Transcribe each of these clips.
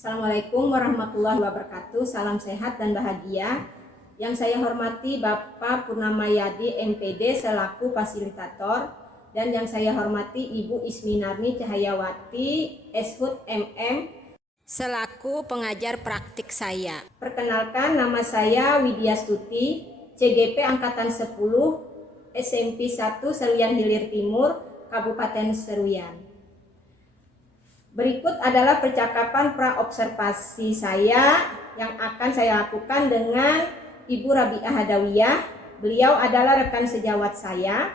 Assalamualaikum warahmatullahi wabarakatuh. Salam sehat dan bahagia. Yang saya hormati Bapak Purnamayadi MPD selaku fasilitator, dan yang saya hormati Ibu Isminarni Cahayawati SHUT MM selaku pengajar praktik saya. Perkenalkan, nama saya Widya Stuti, CGP Angkatan 10, SMP 1 Seruyan Hilir Timur, Kabupaten Seruyan. Berikut adalah percakapan praobservasi saya yang akan saya lakukan dengan Ibu Rabi'ah Hadawiyah. Beliau adalah rekan sejawat saya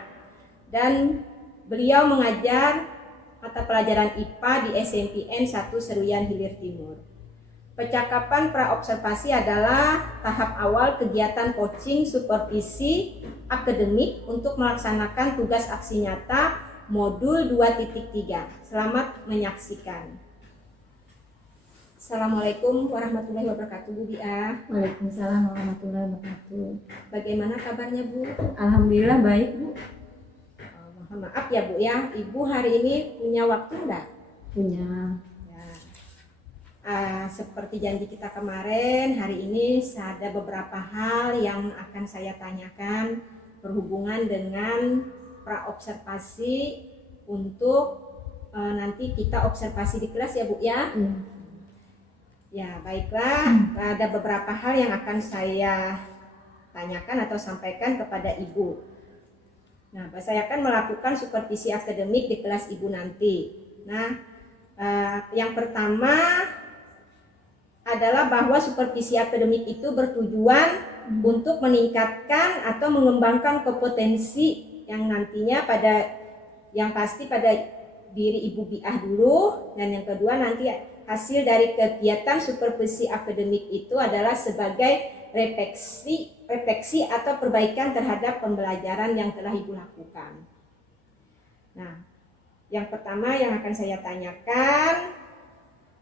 dan beliau mengajar mata pelajaran IPA di SMPN 1 Seruyan Hilir Timur. Percakapan praobservasi adalah tahap awal kegiatan coaching supervisi akademik untuk melaksanakan tugas aksi nyata modul 2.3. Selamat menyaksikan. Assalamualaikum warahmatullahi wabarakatuh, Bu Dia. Waalaikumsalam warahmatullahi wabarakatuh. Bagaimana kabarnya, Bu? Alhamdulillah baik, Bu. Mohon maaf ya, Bu ya. Ibu hari ini punya waktu enggak? Punya. Ya. Seperti janji kita kemarin, hari ini ada beberapa hal yang akan saya tanyakan berhubungan dengan praobservasi untuk nanti kita observasi di kelas ya, Bu ya. Ya, baiklah. Ada beberapa hal yang akan saya tanyakan atau sampaikan kepada Ibu. Nah, saya akan melakukan supervisi akademik di kelas Ibu nanti. Nah, yang pertama adalah bahwa supervisi akademik itu bertujuan untuk meningkatkan atau mengembangkan kompetensi yang nantinya yang pasti pada diri Ibu Biah dulu, dan yang kedua nanti hasil dari kegiatan supervisi akademik itu adalah sebagai refleksi atau perbaikan terhadap pembelajaran yang telah Ibu lakukan. Nah, yang pertama yang akan saya tanyakan,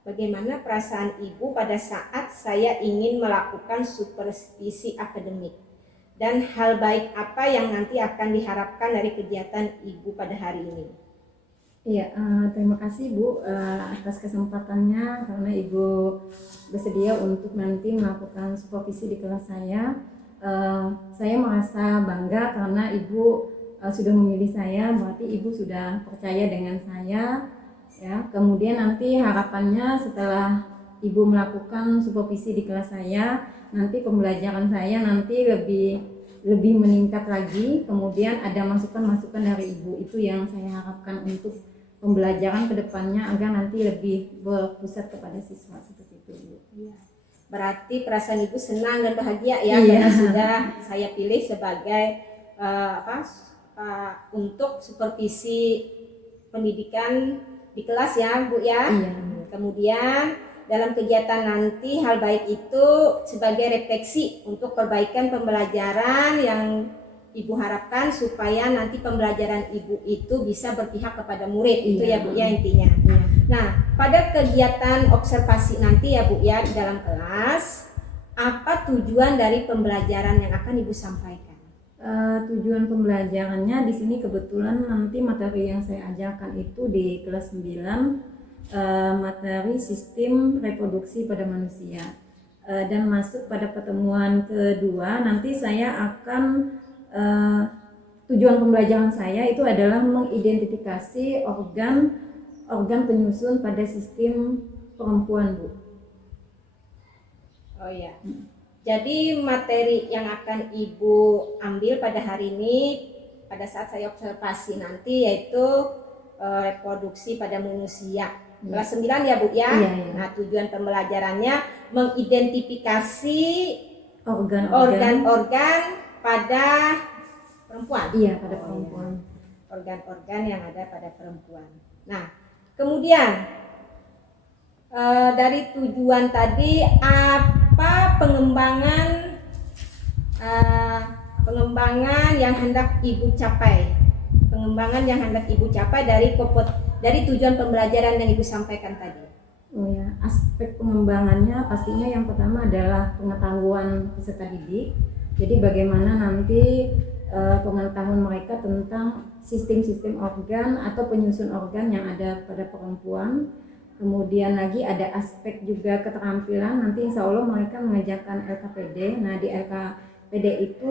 bagaimana perasaan Ibu pada saat saya ingin melakukan supervisi akademik? Dan hal baik apa yang nanti akan diharapkan dari kegiatan Ibu pada hari ini? Iya, terima kasih Bu atas kesempatannya, karena Ibu bersedia untuk nanti melakukan supervisi di kelas saya. Saya merasa bangga karena Ibu sudah memilih saya, berarti Ibu sudah percaya dengan saya. Ya, kemudian nanti harapannya setelah Ibu melakukan supervisi di kelas saya, nanti pembelajaran saya nanti lebih meningkat lagi. Kemudian ada masukan-masukan dari Ibu, itu yang saya harapkan untuk pembelajaran kedepannya agar nanti lebih berpusat kepada siswa, seperti itu, Bu. Ya. Berarti perasaan Ibu senang dan bahagia ya, karena sudah saya pilih sebagai untuk supervisi pendidikan di kelas ya, Bu ya. Kemudian dalam kegiatan nanti hal baik itu sebagai refleksi untuk perbaikan pembelajaran yang Ibu harapkan supaya nanti pembelajaran Ibu itu bisa berpihak kepada murid. Itu ya, Bu ya, intinya. Nah, pada kegiatan observasi nanti ya, Bu ya, di dalam kelas, apa tujuan dari pembelajaran yang akan Ibu sampaikan? Tujuan pembelajarannya di sini kebetulan nanti materi yang saya ajarkan itu di kelas 9, materi sistem reproduksi pada manusia, dan masuk pada pertemuan kedua nanti saya akan tujuan pembelajaran saya itu adalah mengidentifikasi organ penyusun pada sistem perempuan, Bu. Oh ya. Jadi materi yang akan Ibu ambil pada hari ini pada saat saya observasi nanti yaitu reproduksi pada manusia. Kelas 9 ya, Bu ya. Nah, tujuan pembelajarannya mengidentifikasi organ-organ pada perempuan. Iya, pada perempuan. Organ-organ yang ada pada perempuan. Nah, kemudian dari tujuan tadi, apa pengembangan yang hendak Ibu capai? Pengembangan yang hendak Ibu capai dari tujuan pembelajaran yang Ibu sampaikan tadi. Oh ya, aspek pengembangannya pastinya yang pertama adalah pengetahuan peserta didik. Jadi bagaimana nanti pengetahuan mereka tentang sistem-sistem organ atau penyusun organ yang ada pada perempuan. Kemudian lagi ada aspek juga keterampilan, nanti insya Allah mereka mengerjakan LKPD. Nah di LKPD itu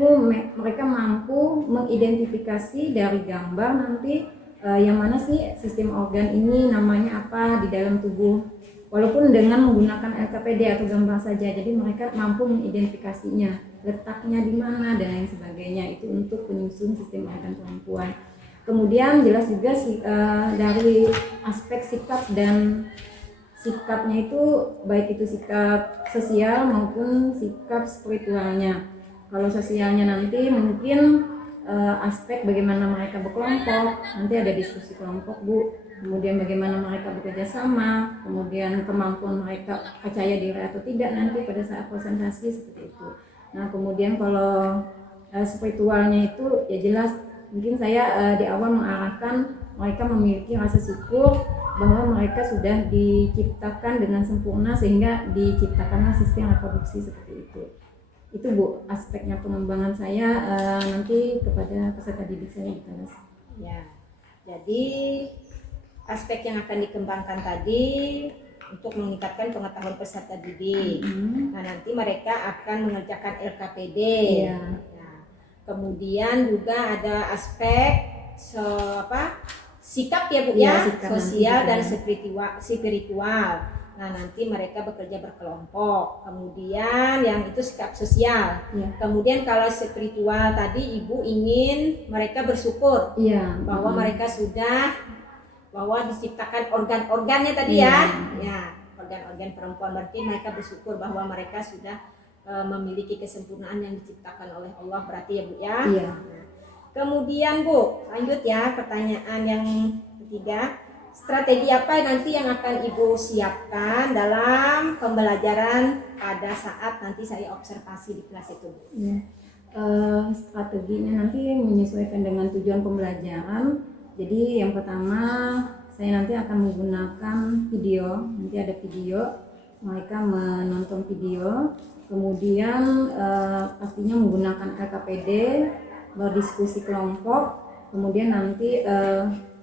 mereka mampu mengidentifikasi dari gambar nanti yang mana sih sistem organ ini namanya apa di dalam tubuh. Walaupun dengan menggunakan LKPD atau gambar saja, jadi mereka mampu mengidentifikasinya, letaknya di mana dan lain sebagainya. Itu untuk penyusun sistem organ perempuan. Kemudian jelas juga dari aspek sikap dan sikapnya itu baik itu sikap sosial maupun sikap spiritualnya. Kalau sosialnya nanti mungkin aspek bagaimana mereka berkelompok, nanti ada diskusi kelompok Bu. Kemudian bagaimana mereka bekerja sama, kemudian kemampuan mereka percaya diri atau tidak nanti pada saat presentasi seperti itu. Nah kemudian kalau spiritualnya itu ya jelas mungkin saya di awal mengarahkan mereka memiliki rasa syukur bahwa mereka sudah diciptakan dengan sempurna sehingga diciptakanlah sistem reproduksi seperti itu. Itu Bu aspeknya pengembangan saya nanti kepada peserta didik saya di kelas. Ya, jadi aspek yang akan dikembangkan tadi untuk meningkatkan pengetahuan peserta didik. Nah nanti mereka akan mengerjakan LKPD. Iya. Kemudian juga ada aspek sikap ya Bu ya, sosial dan spiritual. Nah nanti mereka bekerja berkelompok. Kemudian yang itu sikap sosial. Ya. Kemudian kalau spiritual tadi Ibu ingin mereka bersyukur bahwa mereka sudah diciptakan organ-organnya tadi ya organ-organ perempuan, berarti mereka bersyukur bahwa mereka sudah memiliki kesempurnaan yang diciptakan oleh Allah berarti ya Bu ya. Iya. Nah, kemudian Bu, lanjut ya pertanyaan yang ketiga. Strategi apa nanti yang akan Ibu siapkan dalam pembelajaran pada saat nanti saya observasi di kelas itu? Iya. Strateginya nanti menyesuaikan dengan tujuan pembelajaran. Jadi yang pertama saya nanti akan menggunakan video, nanti ada video, mereka menonton video. Kemudian pastinya menggunakan LKPD, berdiskusi kelompok, kemudian nanti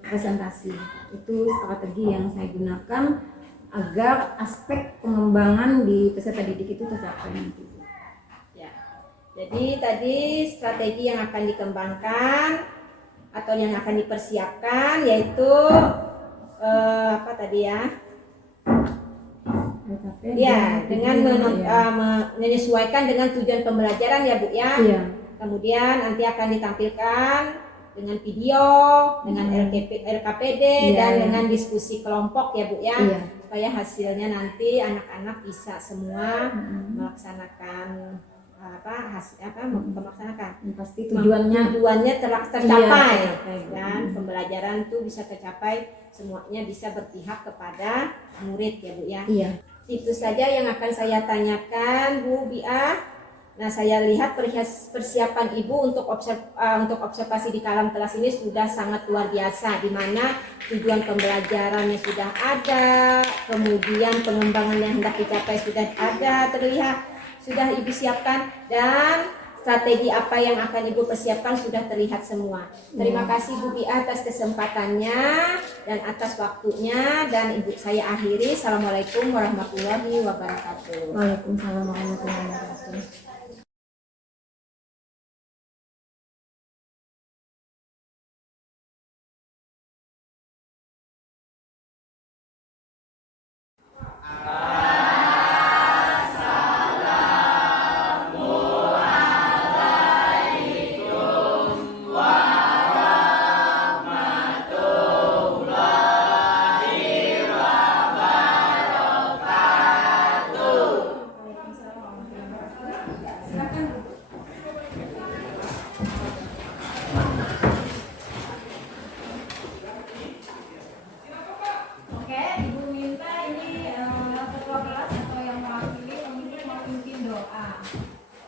presentasi. Itu strategi yang saya gunakan agar aspek pengembangan di peserta didik itu tercapai nanti. Ya. Jadi tadi strategi yang akan dikembangkan atau yang akan dipersiapkan yaitu apa tadi ya? Ya, dengan menyesuaikan dengan tujuan pembelajaran ya Bu ya. Iya. Kemudian nanti akan ditampilkan dengan video, dengan LKPD dan dengan diskusi kelompok ya Bu ya. Iya. Supaya hasilnya nanti anak-anak bisa semua melaksanakan melaksanakan. Pasti tujuannya tercapai dan pembelajaran itu bisa tercapai, semuanya bisa berpihak kepada murid ya Bu ya. Iya. Itu saja yang akan saya tanyakan Bu Biah. Nah saya lihat persiapan Ibu untuk observasi di dalam kelas ini sudah sangat luar biasa, di mana tujuan pembelajarannya sudah ada, kemudian pengembangan yang hendak dicapai sudah ada, terlihat sudah Ibu siapkan, dan strategi apa yang akan Ibu persiapkan sudah terlihat semua. Terima kasih Bu Biah atas kesempatannya dan atas waktunya, dan Ibu saya akhiri. Assalamualaikum warahmatullahi wabarakatuh. Waalaikumsalam warahmatullahi wabarakatuh.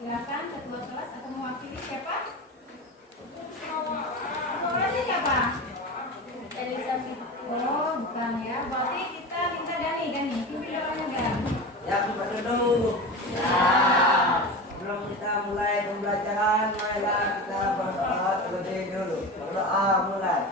Silakan ketua kelas atau mewakili siapa? Ketua kelasnya siapa? Elizabeth. Oh, bukan ya. Berarti kita minta Gani, pimpin doanya Gani. Ya, Bapak duduk. Ya. Sebelum kita mulai pembelajaran, marilah kita berdoa terlebih dulu. Berdoa mulai.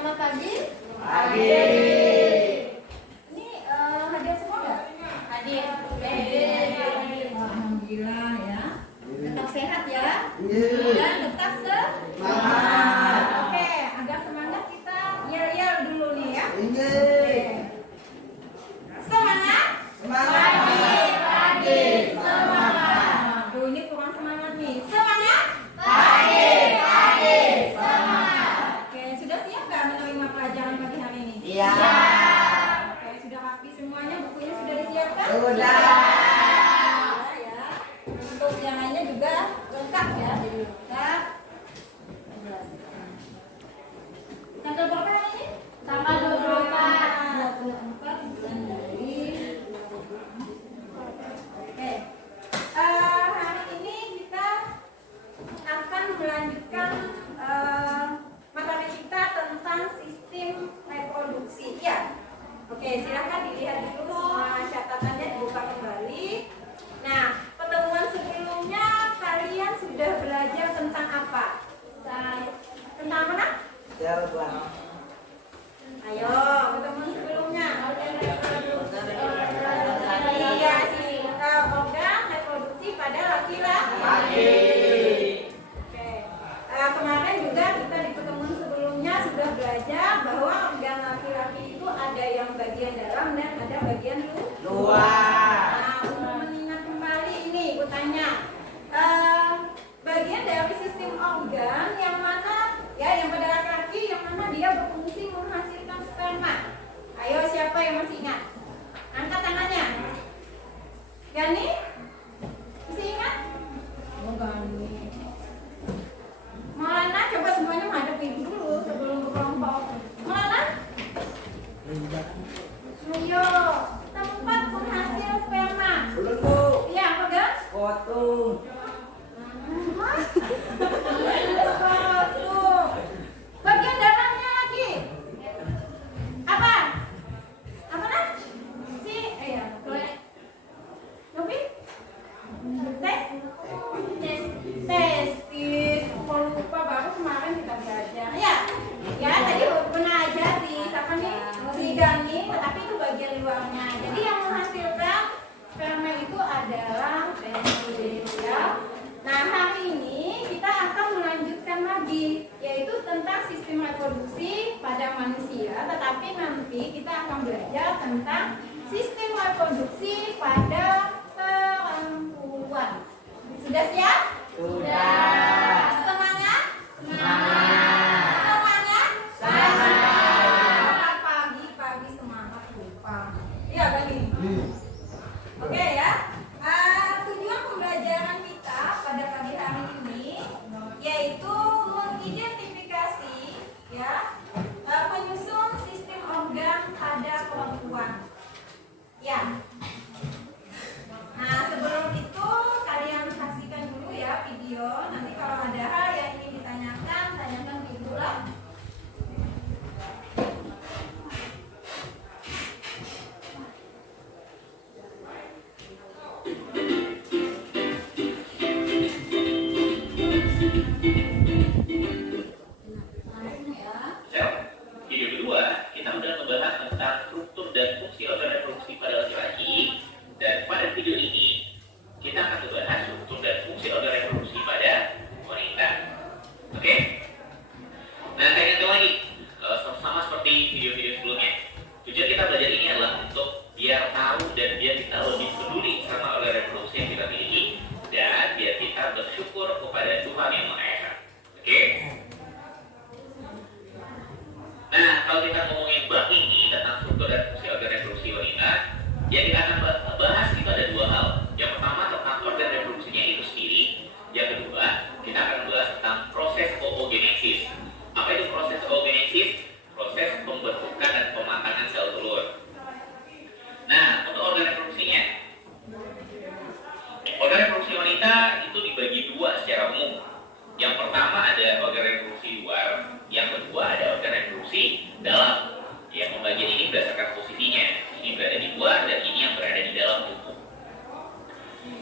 Selamat pagi. Pagi. Ini hadir semua nggak? Hadir. Alhamdulillah ya. Tetap sehat ya. Dan tetap semangat. Oke, agar semangat kita yel-yel dulu nih ya. Oke. Semangat. Semangat. Pagi, semangat. Tuh ini kurang semangat nih. Semangat. Oke, sudah siap nggak menerima pelajaran pagi hari ini? Iya. Oke, sudah rapi semuanya, bukunya sudah disiapkan? Sudah. Ya. Untuk yang lainnya juga lengkap ya, jadi lengkap. Tanggal berapa hari ini? Tanggal 24. 24 bulan Juli. Oke. Hari ini kita akan melanjutkan materi kita tentang sistem reproduksi. Ya. Oke, silahkan dilihat dulu semua catatannya, dibuka kembali. Nah, pertemuan sebelumnya kalian sudah belajar tentang apa? Tentang mana? Terbang. Ayo, pertemuan sebelumnya. Iya, organ reproduksi pada laki-laki. Oke. Kemarin juga kita di pertemuan sebelumnya sudah belajar bahwa organ laki-laki itu ada yang bagian dalam dan ada bagian Luar. Nah, untuk mengingat kembali ini, aku tanya, bagian dari sistem organ yang mana, ya, yang pada laki-laki, yang mana dia berfungsi menghasilkan sperma? Ayo, siapa yang masih ingat? Angkat tangannya. Gani? Masih ingat? Oh, Gani. Maulana, coba semuanya menghadapi dulu sebelum berkelompok. Maulana? Ayo, tempat penghasil sperma. Belenggu. Iya, apa Gan? Kotung. Tuh. Bagian dalamnya lagi. Apa? Apa nak? Ya. Nopi? Testis. Kok lupa baru kemarin kita belajar. Ya. Ya, tadi pernah aja siapa nih? Si Gani, tapi itu bagian luarnya. Jadi yang menghasilkan sperma itu adalah testis ya. Nah, hari ini kita akan melanjutkan lagi, yaitu tentang sistem reproduksi pada manusia. Tetapi nanti kita akan belajar tentang sistem reproduksi pada perempuan. Sudah siap? Sudah. Semangat? Pagi-pagi semangat lupa. Iya, pagi. Oke ya. Tujuan pembelajaran kita pada pagi hari ini yaitu mengidentifikasi ya penyusun sistem organ pada perempuan. Ya. Nah, sebelum itu kalian saksikan dulu ya video. Nanti kalau ada hal yang ingin ditanyakan, tanyakan dulu lah. Video kedua, kita udah membahas tentang struktur dan fungsi organ reproduksi pada laki-laki. Dan pada video ini, kita akan membahas struktur dan fungsi organ reproduksi pada wanita. Oke? Nah, saya ingatkan lagi, sama seperti video-video sebelumnya. Tujuan kita belajar ini adalah untuk biar tahu dan biar kita lebih peduli sama organ reproduksi yang kita miliki. Dan biar kita bersyukur kepada Tuhan Yang Maha Esa. Oke? Nah, kalau kita ngomongin bab ini tentang struktur dan fungsi organ reproduksi wanita, yang kita akan bahas itu ada dua hal. Yang pertama tentang organ reproduksinya itu sendiri. Yang kedua, kita akan bahas tentang proses oogenesis. Apa itu proses oogenesis? Proses pembentukan dan pematangan sel telur. Nah, untuk organ reproduksinya, organ reproduksi wanita itu dibagi dua secara umum. Yang pertama ada organ reproduksi luar, yang kedua ada organ reproduksi dalam. Yang pembagian ini berdasarkan posisinya. Ini berada di luar dan ini yang berada di dalam tubuh.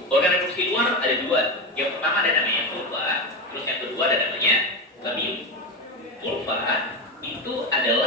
Organ reproduksi luar ada dua. Yang pertama ada namanya vulva, terus yang kedua ada namanya labium. Vulva itu adalah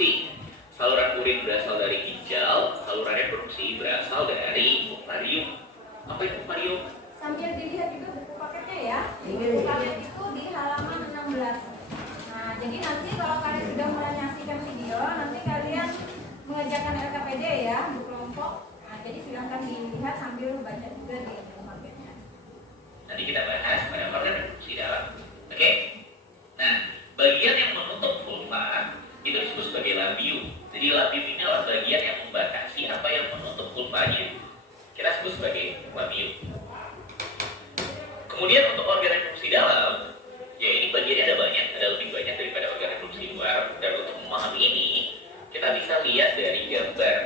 reproduksi. Saluran urin berasal dari ginjal, saluran reproduksi berasal dari ovarium. Apa itu ovarium? Sambil dilihat juga buku paketnya ya. Ini. Buku paket itu di halaman 16. Nah, jadi nanti kalau kalian sudah mulai menyaksikan video, nanti kalian mengerjakan LKPD ya, di kelompok. Nah, jadi silahkan dilihat sambil baca juga di buku paketnya. Nanti kita bahas pada organ reproduksi dalam. Oke? Nah, bagian yang menutup vulva itu disebut sebagai labium. Jadi labium ini adalah bagian yang membatasi apa yang menutup vulvanya. Kita sebut sebagai labium. Kemudian untuk organ reproduksi dalam, ya ini bagiannya ada banyak, ada lebih banyak daripada organ reproduksi luar. Dan untuk memahami ini, kita bisa lihat dari gambar.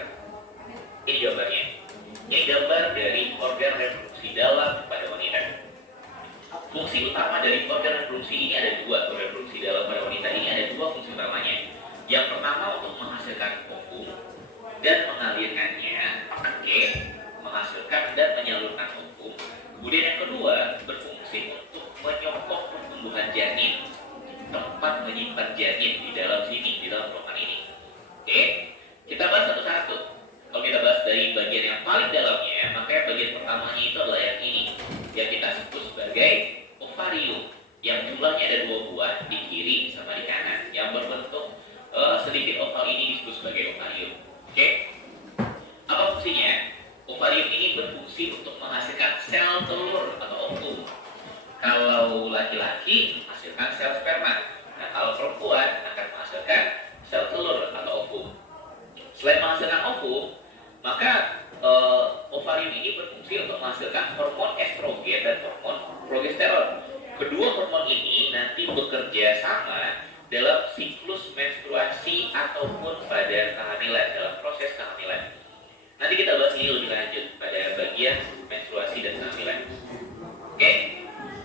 Ini gambarnya. Ini gambar dari organ reproduksi dalam pada wanita. Fungsi utama dari organ reproduksi ini ada dua. Organ reproduksi dalam pada wanita ini ada dua fungsi utamanya. Yang pertama untuk menghasilkan ovum dan mengalirkannya, oke, menghasilkan dan menyalurkan ovum. Kemudian yang kedua berfungsi untuk menyokong pertumbuhan janin, tempat menyimpan janin di dalam sini, di dalam ruangan ini. Oke, kita bahas satu-satu. Kalau kita bahas dari bagian yang paling dalamnya, maka bagian pertamanya itu adalah yang ini, yang kita sebut sebagai ovarium, yang jumlahnya ada 2 buah di kiri sama di kanan, yang berbentuk sedikit oval ini disebut sebagai ovarium. Oke, apa fungsinya? Ovarium ini berfungsi untuk menghasilkan sel telur atau ovum. Kalau laki-laki menghasilkan sel sperma, nah kalau perempuan akan menghasilkan sel telur atau ovum. Selain menghasilkan ovum, maka ovarium ini berfungsi untuk menghasilkan hormon estrogen dan hormon progesteron. Kedua hormon ini nanti bekerja sama dalam siklus menstruasi ataupun pada kehamilan, dalam proses kehamilan. Nanti kita bahas ini lebih lanjut pada bagian menstruasi dan kehamilan. Oke?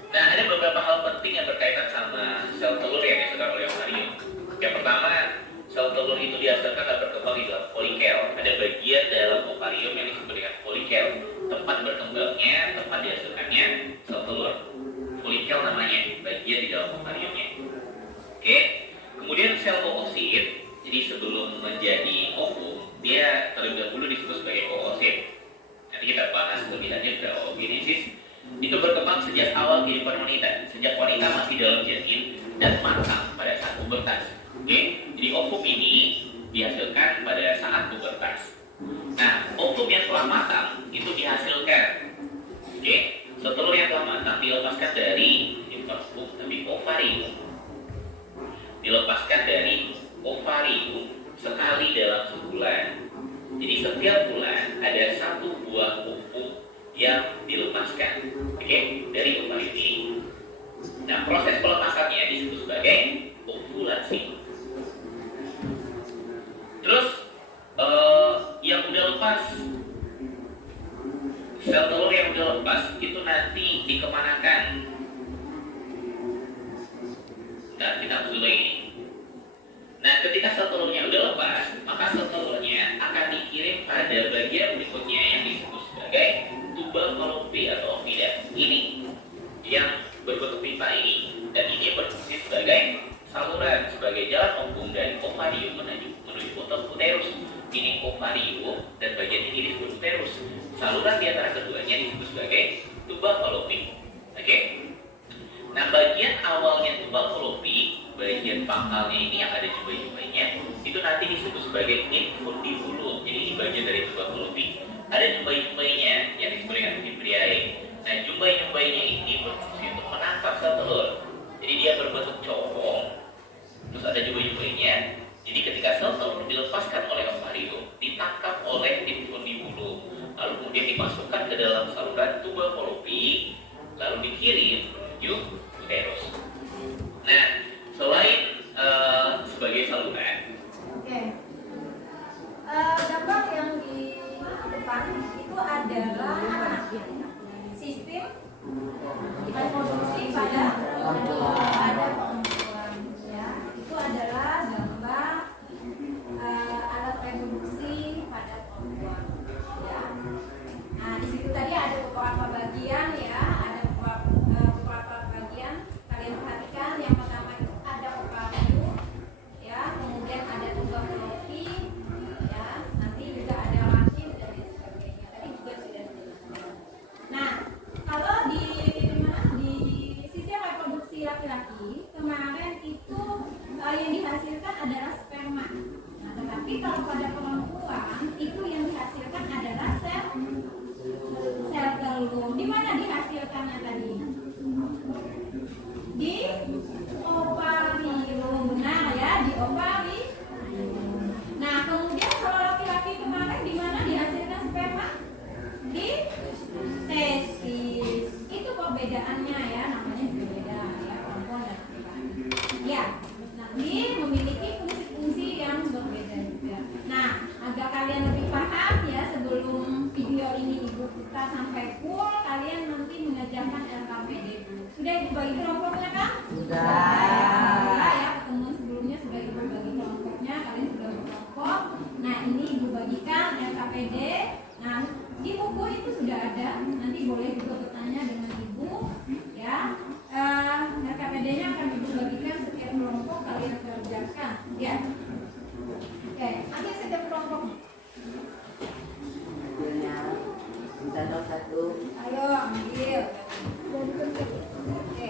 Nah, ada beberapa hal penting yang berkaitan sama sel telur yang dihasilkan oleh ovarium. Yang pertama, sel telur itu dihasilkan dan berkembang di dalam folikel. Ada bagian dalam ovarium yang disebut dengan folikel. Tempat berkembangnya, tempat dihasilkannya sel telur. Folikel namanya, bagian di dalam ovariumnya. Oke? Kemudian sel oosit, jadi sebelum menjadi ovum, dia terlebih dahulu disebut sebagai oosit. Nanti kita bahas lebih lanjut ke oogenesis. Itu berkembang sejak awal kehidupan wanita, sejak wanita masih dalam janin dan matang pada saat pubertas. Oke, jadi ovum ini dihasilkan pada saat pubertas. Nah, ovum yang telah matang itu dihasilkan. Oke, setelah yang telah matang dilepaskan dari ovum, tapi ovarium. Dilepaskan dari ovarium sekali dalam sebulan. Jadi setiap bulan ada 1 buah ovum yang dilepaskan, oke, dari ovarium ini. Nah, proses pelepasannya disebut sebagai ovulasi. Terus yang udah lepas, sel telur yang udah lepas itu nanti dikemanakan? Nah, kita harus dulu ini. Nah, ketika sel telurnya udah lepas, maka sel telurnya akan dikirim pada bagian berikutnya yang disebut sebagai tubal fallopi atau ovida. Ini yang berbentuk pipa ini, dan ini berfungsi sebagai saluran, sebagai jalan ovum dari ovarium menuju uterus. Ini ovarium dan bagian ini disebut uterus. Saluran di antara keduanya disebut sebagai tubal fallopi. Oke? Nah, bagian awalnya tubal fallopi, bagian pangkalnya ini yang ada jumbai-jumbainya, itu nanti disebut sebagai infundibulum. Jadi ini bagian dari tubal fallopi. Ada jumbai-jumbainya yang disebut dengan fibriae. Nah, jumbai-jumbainya ini berfungsi untuk menangkap sel telur. Jadi dia berbentuk corong. Terus ada jumbai-jumbainya. Jadi ketika sel telur dilepaskan oleh ovarium, ditangkap oleh infundibulum, lalu kemudian dimasukkan ke dalam saluran tubal fallopi, lalu dikirim menuju uterus. Nah, selain sebagai saluran, Oke. Gambar yang di depan itu adalah sistem reproduksi pada perempuan. Ya, itu adalah gambar alat reproduksi pada perempuan. Ya. Nah, di situ tadi ada beberapa bagian ya, ada beberapa bagian. Kalian perhatikan, yang pertama itu ada ovarium, ya, kemudian ada tubal fallopi. kalau pada perempuan itu yang dihasilkan adalah sel telur. Di mana dihasilkannya tadi? Di ovarium. Benar ya, di ovarium. Nah, kemudian kalau laki-laki kemarin di mana dihasilkan sperma? Di testis. Itu perbedaannya ya, namanya berbeda ya, perempuan dan laki-laki. Ya, nanti memiliki fungsi-fungsi yang berbeda juga. Nah, agar kalian lebih paham ya, sebelum video ini Ibu putar sampai full, kalian nanti mengajarkan LKPD. Sudah Ibu bagi kelompoknya kan? Sudah ya, pertemuan sebelumnya sudah Ibu bagi kelompoknya, kalian sudah berkelompok. Nah, ini Ibu bagikan LKPD. Nah, di buku itu sudah ada, nanti boleh juga bertanya dengan Ibu ya. LKPD-nya akan Ibu bagikan setiap kelompok kalian kerjakan ya. Oke, ambil setiap kelompok. Minta nomor 1. Ayo ambil. Oke.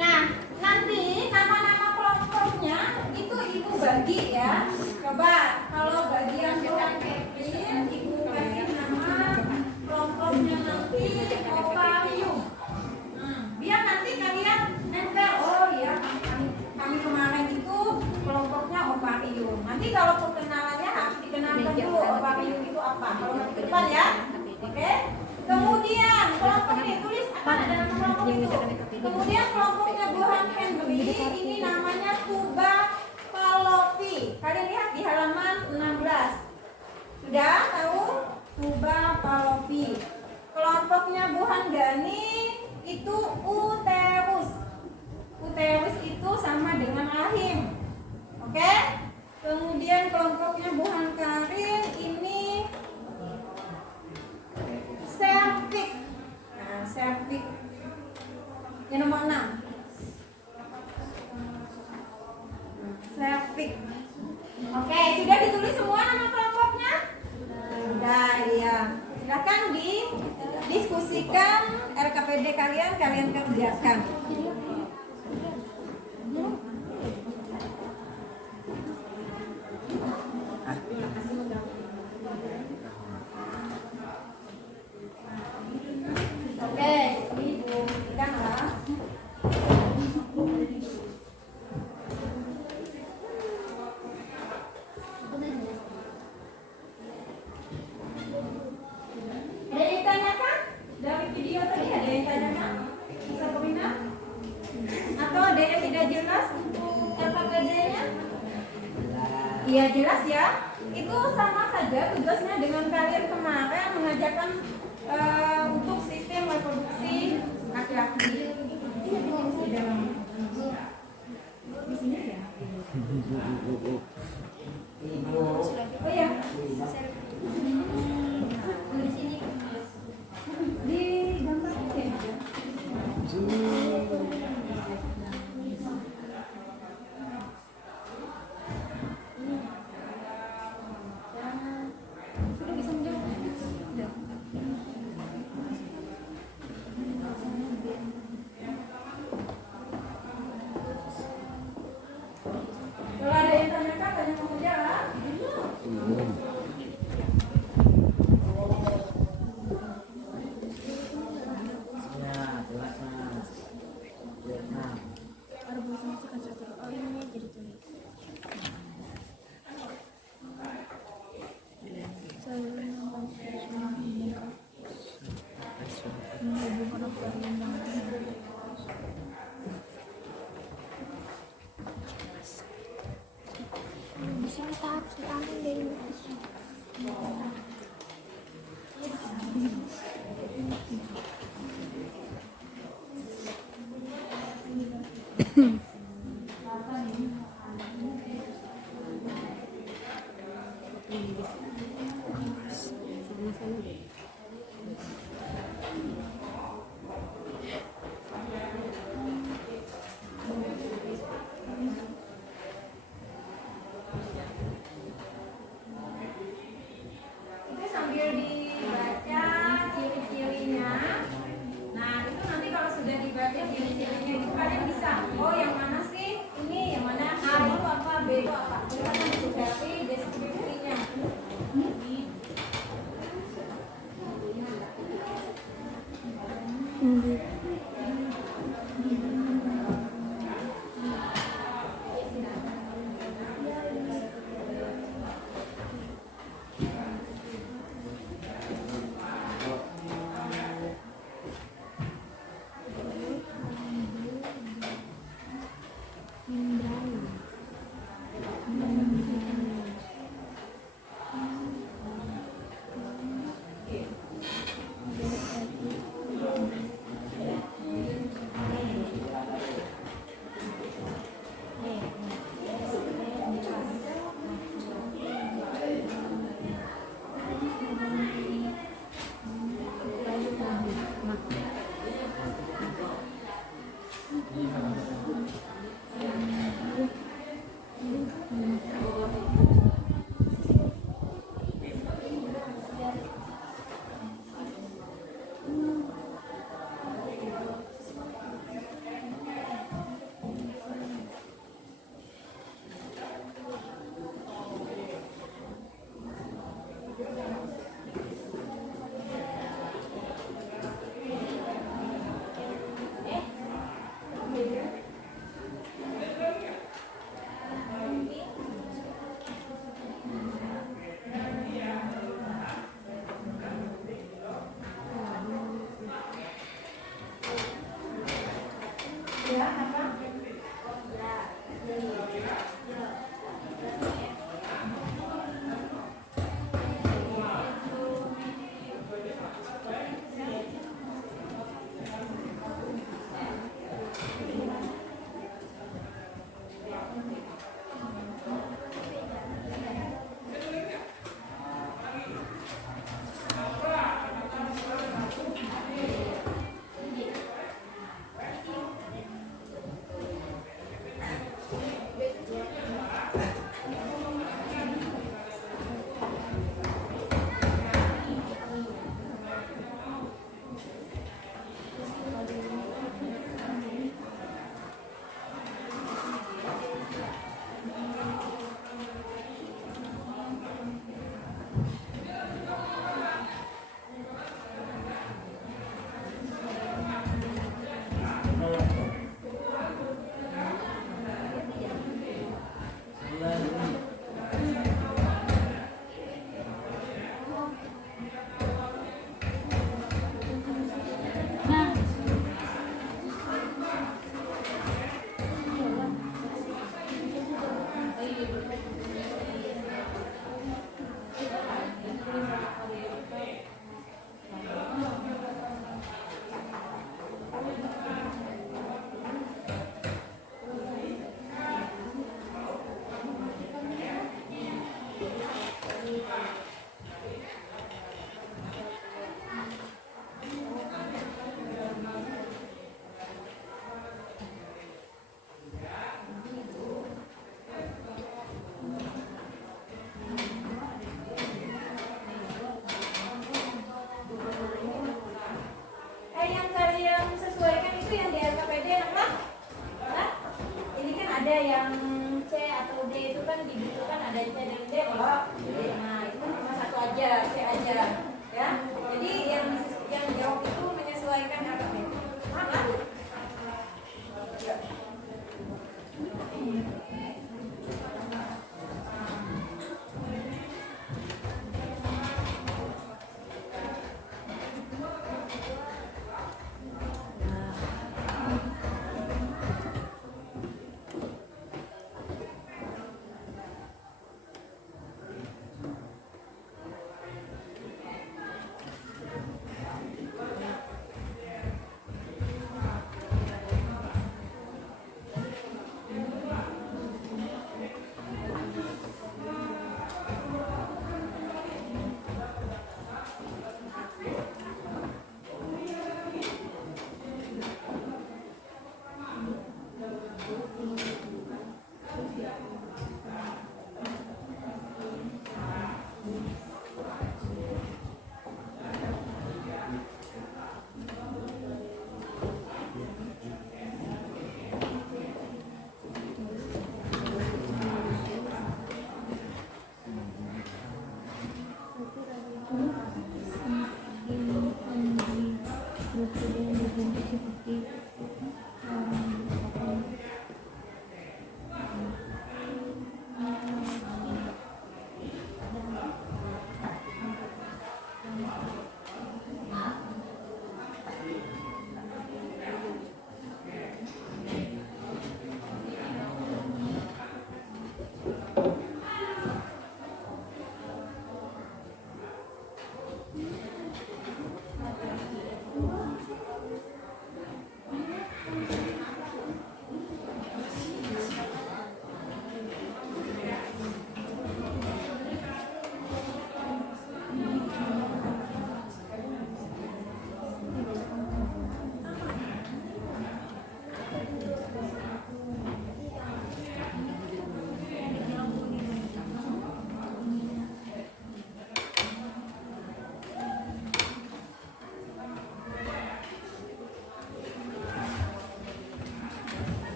Nah, nanti nama-nama kelompoknya itu Ibu bagi ya. Coba kalau bagian bulan Kevin, Ibu kasih nama kelompoknya nanti ovarium. Biar nanti kalian nempel. Oh iya, kami kemarin itu kelompoknya ovarium. Nanti kalau perkenalannya harus dikenalkan dulu ovarium itu apa. Kalau nanti ke depan ya. Oke. Kemudian kelompok ini tulis akan ada nama kelompok itu. Kemudian kelompoknya Johan Henry ini namanya tuba Fallopi. Kalian lihat di halaman 16. Sudah tahu tuba Fallopi. Kelompoknya Buhan Gani itu uterus. Uterus itu sama dengan rahim. Oke? Kemudian kelompoknya Buhan Karin ini cervix. Nah, cervix. Yang nomor 6. Cervix. Oke, sudah ditulis semua nama kelompoknya? Sudah, iya. Silakan didiskusikan LKPD kalian kerjakan. Oke, ini Ibu berikan lah. Ada yang tanyakan? Dari video tadi ada yang tanyakan? Bisa komentar? Atau ada yang tidak jelas untuk LKPD-nya? Iya jelas ya. Itu sama saja tugasnya dengan kalian kemarin mengajarkan untuk sistem reproduksi laki-laki. Di sini ya. Oh ya. Di sini. Di gambar aja. Sudah bisa menjawab? Sudah. Kalau ada yang tanyakan, tanya mau jawab. ada yang C atau D itu kan di buku kan ada C dan D loh. Nah itu kan cuma satu aja, C aja ya. Jadi yang jawab itu menyesuaikan apa nih? Paham?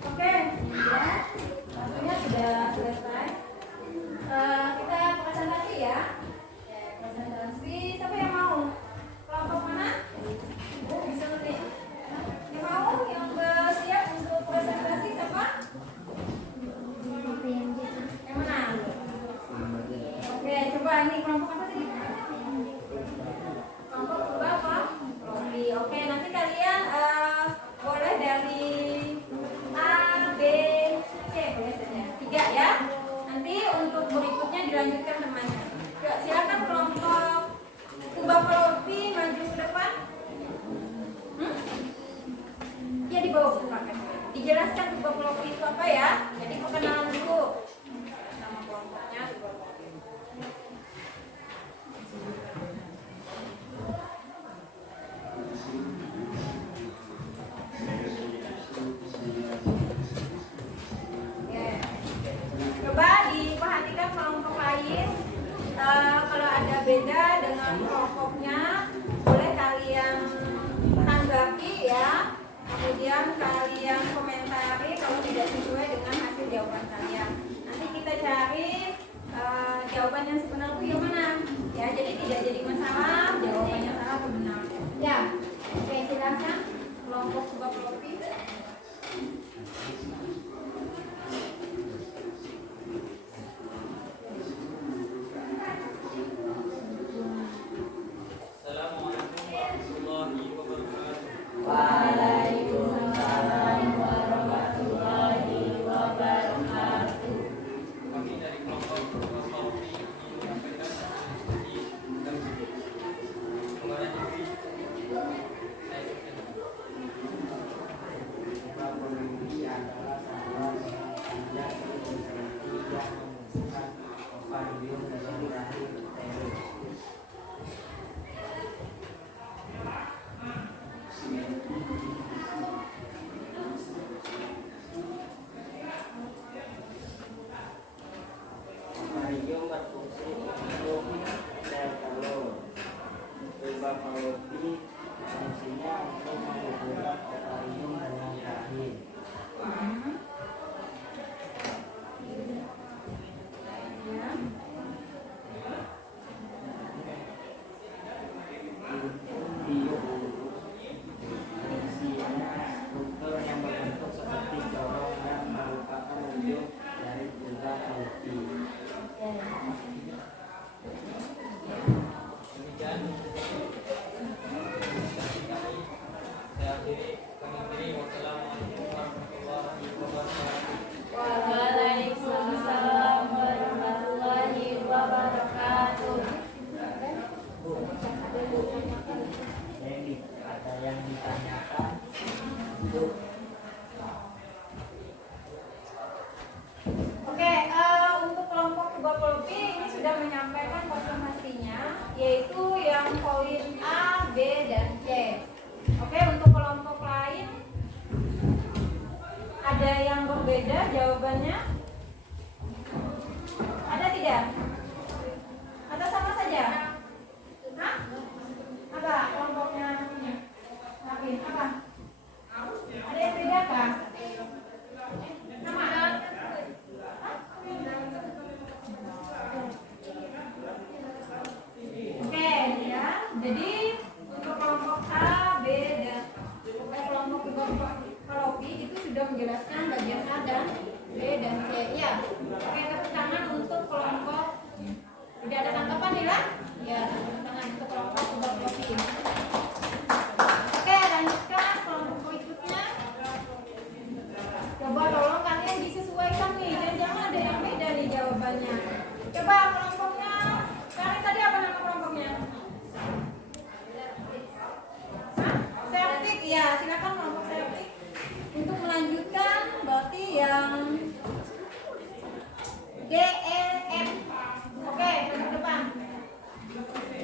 Oke, ya, waktunya sudah selesai. Kita presentasi ya. Presentasi, siapa yang mau? Kelompok mana? Bisa nanti. Yang mau, yang bersiap untuk presentasi siapa? Yang mana? Oke, coba ini kelompok apa tadi? Kelompok berapa? Oke, nanti kalian boleh dari A, B, C biasanya 3 ya. Nanti untuk berikutnya dilanjutkan temannya. Yuk, silakan kelompok Kubapolopi maju ke depan. Ya di bawah pakai. Dijelaskan Kubapolopi itu apa ya? Jadi perkenalan dulu. Nama kelompoknya Kubapolopi. Coba diperhatikan kelompok lain. Kalau ada beda dengan kelompoknya, boleh kalian tanggapi ya. Kemudian kalian komentari kalau tidak sesuai dengan hasil jawaban kalian. Nanti kita cari jawaban yang sebenar itu yang mana. Ya, jadi tidak jadi masalah jawabannya salah atau benar. Ya, oke silakan kelompok Kubapolopi. Assalamualaikum warahmatullahi wabarakatuh. Waalaikumsalam warahmatullahi wabarakatuh. Kami dari kelompok Kubapolopi ingin menyampaikan diskusi tentang pengelolaan diri. Saya Sofyan. Kubapolopi adalah saluran yang panjang berarti yang menghubungkan ovarium dengan rahim uterus. Ovarium berfungsi untuk sel telur. Kubapolopi fungsinya untuk menghubungkan ovarium dengan rahim. Fungsinya struktur yang berbentuk seperti corong yang merupakan ujung dari kubapolopi. Demikian presentasi kami. Saya akhiri. Wassalamualaikum warahmatullahi wabarakatuh. Waalaikumsalam warahmatullahi wabarakatuh. Ada yang ditanyakan? Bu. Oke, untuk kelompok Kubapolopi ini sudah menyampaikan presentasinya, yaitu yang poin A, B, dan C. Oke, untuk kelompok lain ada yang berbeda jawabannya? Ada tidak? Atau sama saja? Hah? Apa kelompoknya? Tapi apa? Ada yang beda kah? Nama? Jadi untuk kelompok A, B, dan kelompok Kolopi itu sudah menjelaskan bagian A dan B dan C. Ya, oke, tepuk tangan untuk kelompok. Tidak ada tanggapan ya? Ya, tepuk tangan untuk kelompok Kolopi. Oke, lanjutkan kelompok berikutnya. Coba tolong kalian disesuaikan nih, dan jangan ada yang beda nih jawabannya. Coba kelompoknya, kalian tadi apa nama kelompoknya? Septic, ya silakan kelompok septic. Untuk melanjutkan berarti yang D, E, F. Oke, ke depan. Oke.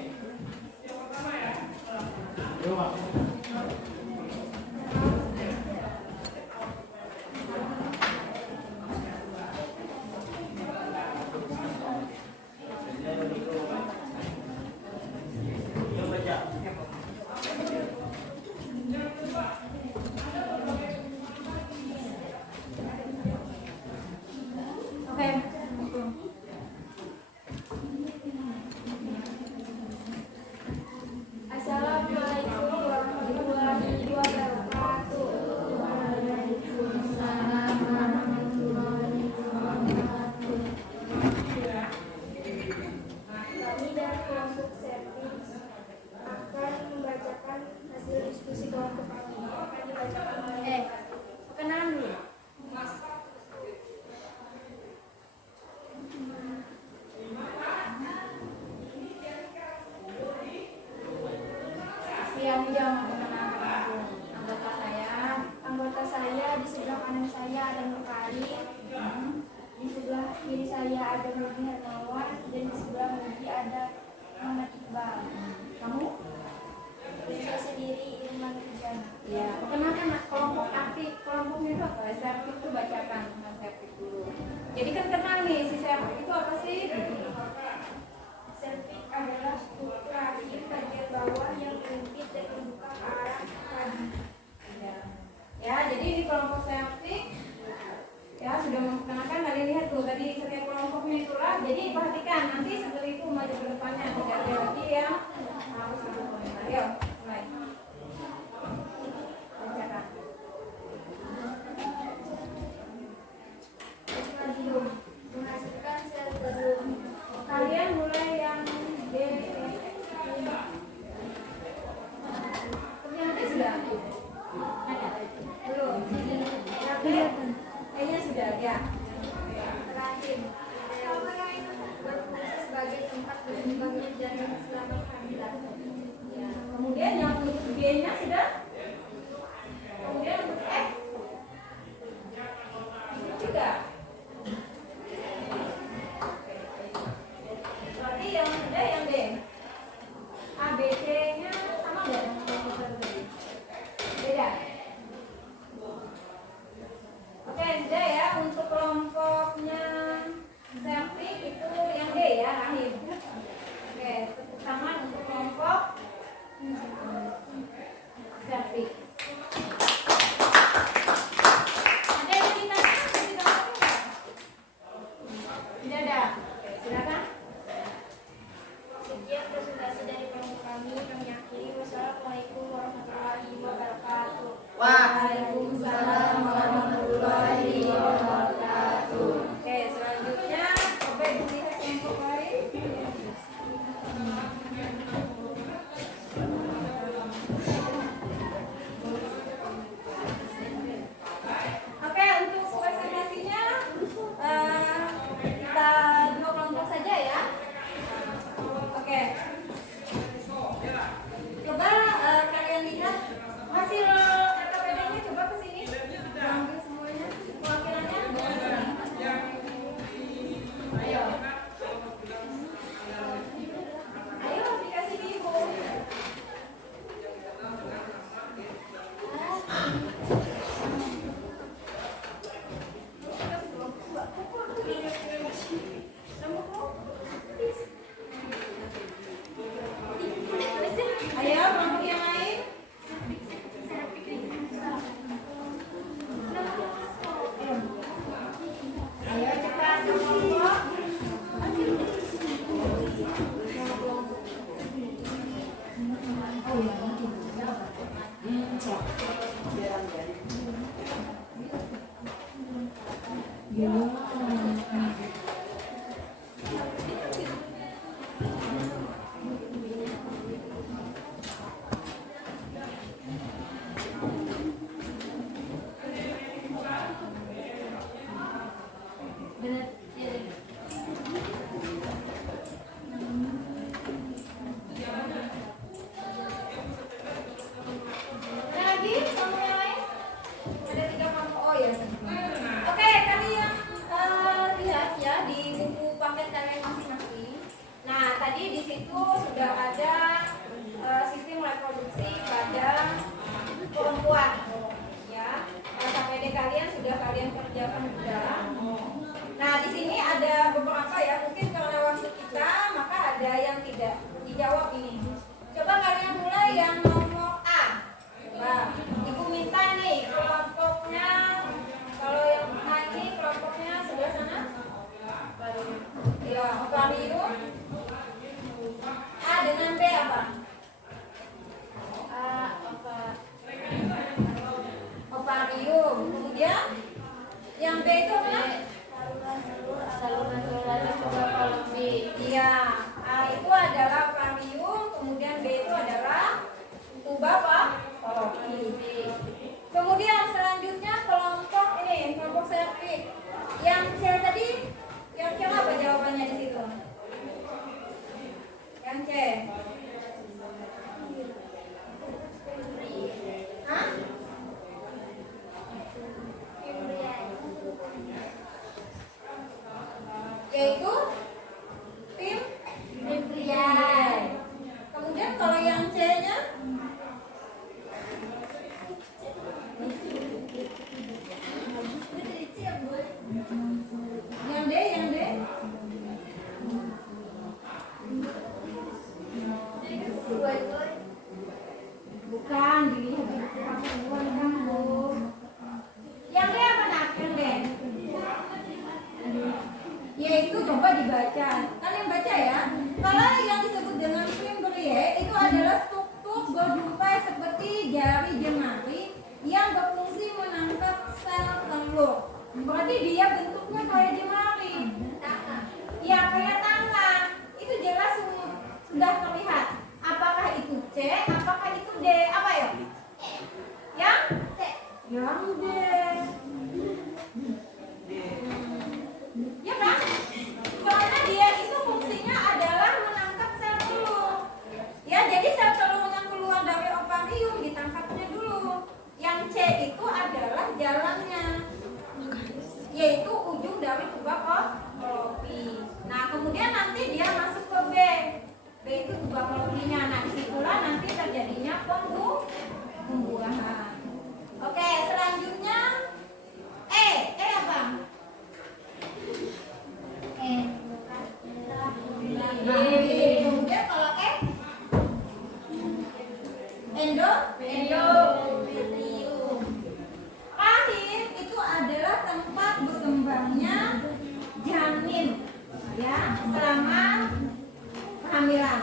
Assalamualaikum warahmatullahi wabarakatuh. Waalaikumsalam warahmatullahi wabarakatuh. Kami dari kelompok Septic akan membacakan hasil diskusi kelompok kami. Akan dibacakan oleh Perkenalan dulu. Siang jam mengenalkan anggota saya. anggota saya. Di sebelah kanan saya ada Nurkali, di sebelah kiri saya ada Mudi Hermawan, dan di sebelah Mudi ada Muhammad Iqbal. Kamu? Dan saya sendiri Irman Rijana. Ya, perkenalkan kelompok aktif. Kelompoknya itu apa? Septic itu bacakan tentang septic dulu. Jadi kan kenal nih si septic itu apa sih? Septic adalah struktur akhir bagian bawah yang mengimpit dan membuka ke arah tadi. Ya, jadi di kelompok septic ya sudah memperkenalkan, kalian lihat tuh tadi setiap kelompoknya itulah. Jadi perhatikan nanti seperti itu maju ke depannya, tidak ada lagi yang harus berkomentar. Ayo, mulai. Bacakan. Radium menghasilkan sel telur. Kalian mulai yang B. Ternyata sudah ada. Belum. Kayaknya sudah ya. Rahim berfungsi sebagai tempat berkembangnya janin selama kehamilan. Ya. Kemudian yang untuk B-nya sudah. Kemudian untuk F. Itu juga. Berarti yang sudah yang D. A, B, C-nya sama nggak dengan kelompok tadi? Beda. Oke, sudah ya. Untuk kelompoknya septic itu yang D ya, rahim. Oke, tepuk tangan untuk kelompok septic. Ada yang ditanya? Tidak ada. Oke, silakan. Sekian presentasi dari kelompok kami. Kami akhiri. Wassalamualaikum warahmatullahi wabarakatuh. Waalaikumsalam warahmatullahi wabarakatuh. Oke, selanjutnya coba dilihat kelompok lain. Jadi di situ sudah ada sistem reproduksi pada perempuan. Ya, KPD kalian sudah kalian kerjakan juga. Nah, di sini ada beberapa ya, mungkin karena waktu kita, maka ada yang tidak dijawab ini. Coba kalian mulai yang nomor A. Coba, Ibu minta nih kelompoknya. Kalau yang A ini kelompoknya sebelah sana. Ya, ovarium. A dengan B apa? Ovarium. Kemudian yang B itu apa? Saluran tulang tuberkulosis. Iya, A itu adalah ovarium, kemudian B itu adalah tuberkulosis. Kemudian selanjutnya kelompok ini, kelompok serviks. Yang C tadi, yang C apa jawabannya di situ? Yang C. Hah? Yaitu tim Membriae. Kemudian kalau yang C-nya yang D, yang D bukan dilihat kamu. Yang D apa nak? Yang D yaitu coba dibaca. Kalian baca ya. Kalau yang disebut dengan Membriae itu adalah struktur berjumpai seperti jari jemari yang berfungsi menangkap sel telur. Berarti dia bentuknya kayak jemari. Ya kayak tangan. Itu jelas sudah terlihat. Apakah itu C? Apakah itu D? Apa ya? Yang D. Yang D. Ya kan? Karena dia itu fungsinya adalah menangkap sel telur. Ya, jadi sel telur yang keluar dari ovarium ditangkapnya dulu. Yang C itu adalah jalannya, yaitu ujung dari tuberkulosis. Nah, kemudian nanti dia masuk ke B. B itu tuberkulosisnya. Nah, disitulah nanti terjadinya pembuahan. Oke, selanjutnya E. E apa? Kemudian kalau endometrium. Rahim itu adalah tempat berkembangnya janin ya selama kehamilan.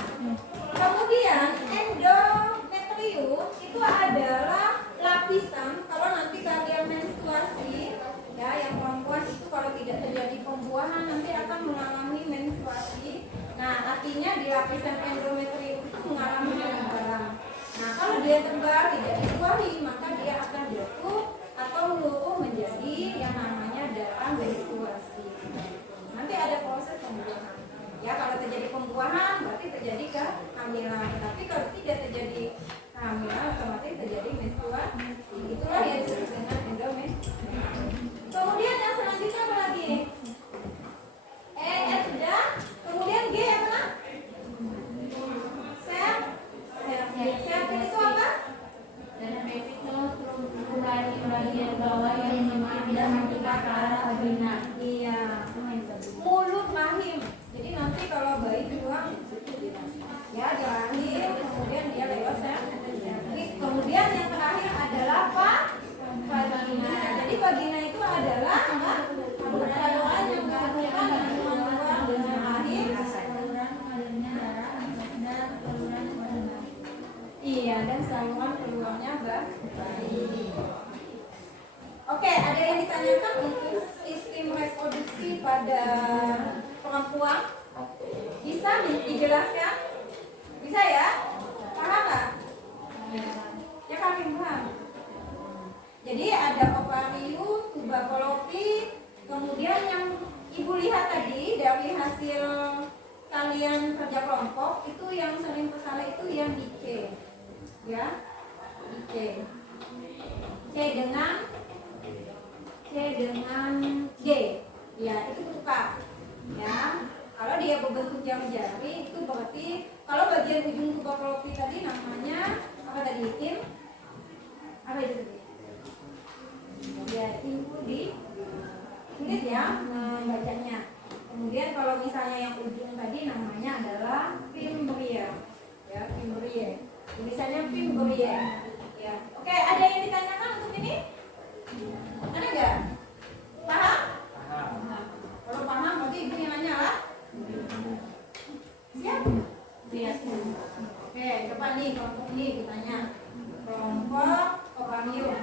Kemudian endometrium itu adalah lapisan kalau nanti kalian menstruasi ya, yang perempuan itu kalau tidak terjadi pembuahan nanti akan mengalami menstruasi. Nah, artinya di lapisan endometrium itu mengalami ketebalan. Nah, kalau dia tebal tidak dituahi, maka dia akan jatuh atau meluruh menjadi yang namanya darah menstruasi. Nanti ada proses pembuahan. Ya, kalau terjadi pembuahan berarti terjadi kehamilan. Tapi kalau tidak terjadi kehamilan, otomatis terjadi menstruasi. Itulah yang disebut dengan endometrium. Kemudian yang selanjutnya apa lagi? E, F sudah. Kemudian G apa? Sel. Sel itu apa? Bagian bawah yang tidak menghadap ke arah vagina. Iya. Mulut rahim. Jadi nanti kalau bayi dibuang ya di rahim, kemudian dia lewat sel. Kemudian yang terakhir adalah apa? Vagina. Jadi vagina itu adalah apa? Saluran yang menghubungkan dengan dengan rahim. Iya, dan saluran keluarnya bayi. Oke, ada yang ditanyakan untuk sistem reproduksi pada perempuan? Bisa dijelaskan? Bisa ya? Paham nggak? Ya kami paham. Jadi ada ovarium, tuberkulosis, kemudian yang ibu lihat tadi dari hasil kalian kerja kelompok itu yang sering bersalah itu yang di C, ya, di C. C dengan D, ya itu buka, ya. Kalau dia berbentuk jari-jari itu berarti kalau bagian ujung tuberkulosi tadi namanya apa tadi, Tim? Apa itu tadi? Ya, itu di kulit ya bacanya. Kemudian kalau misalnya yang ujung tadi namanya adalah fimbriae. Ya, fimbriae. Tulisannya fimbriae. Ya. Oke, ada yang ditanyakan untuk ini? Ada nggak? Paham? Kalau paham berarti ibu yang nanya lah. Siap? Siap. Oke, coba nih kelompok ini ditanya. Kelompok Opamium.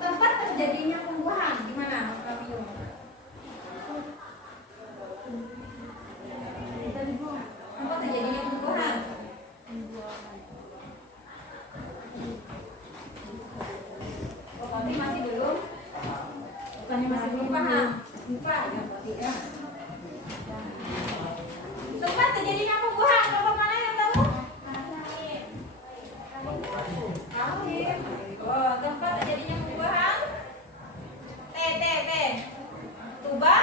Tempat terjadinya pembuahan di mana Opamium? Tempat terjadinya pembuahan. Opami masih belum? Bukannya masih belum paham? Lupa ya berarti ya. Tempat terjadinya pembuahan, kelompok mana yang tahu? Rahim. Oh, tempat terjadinya pembuahan. T. Tuba.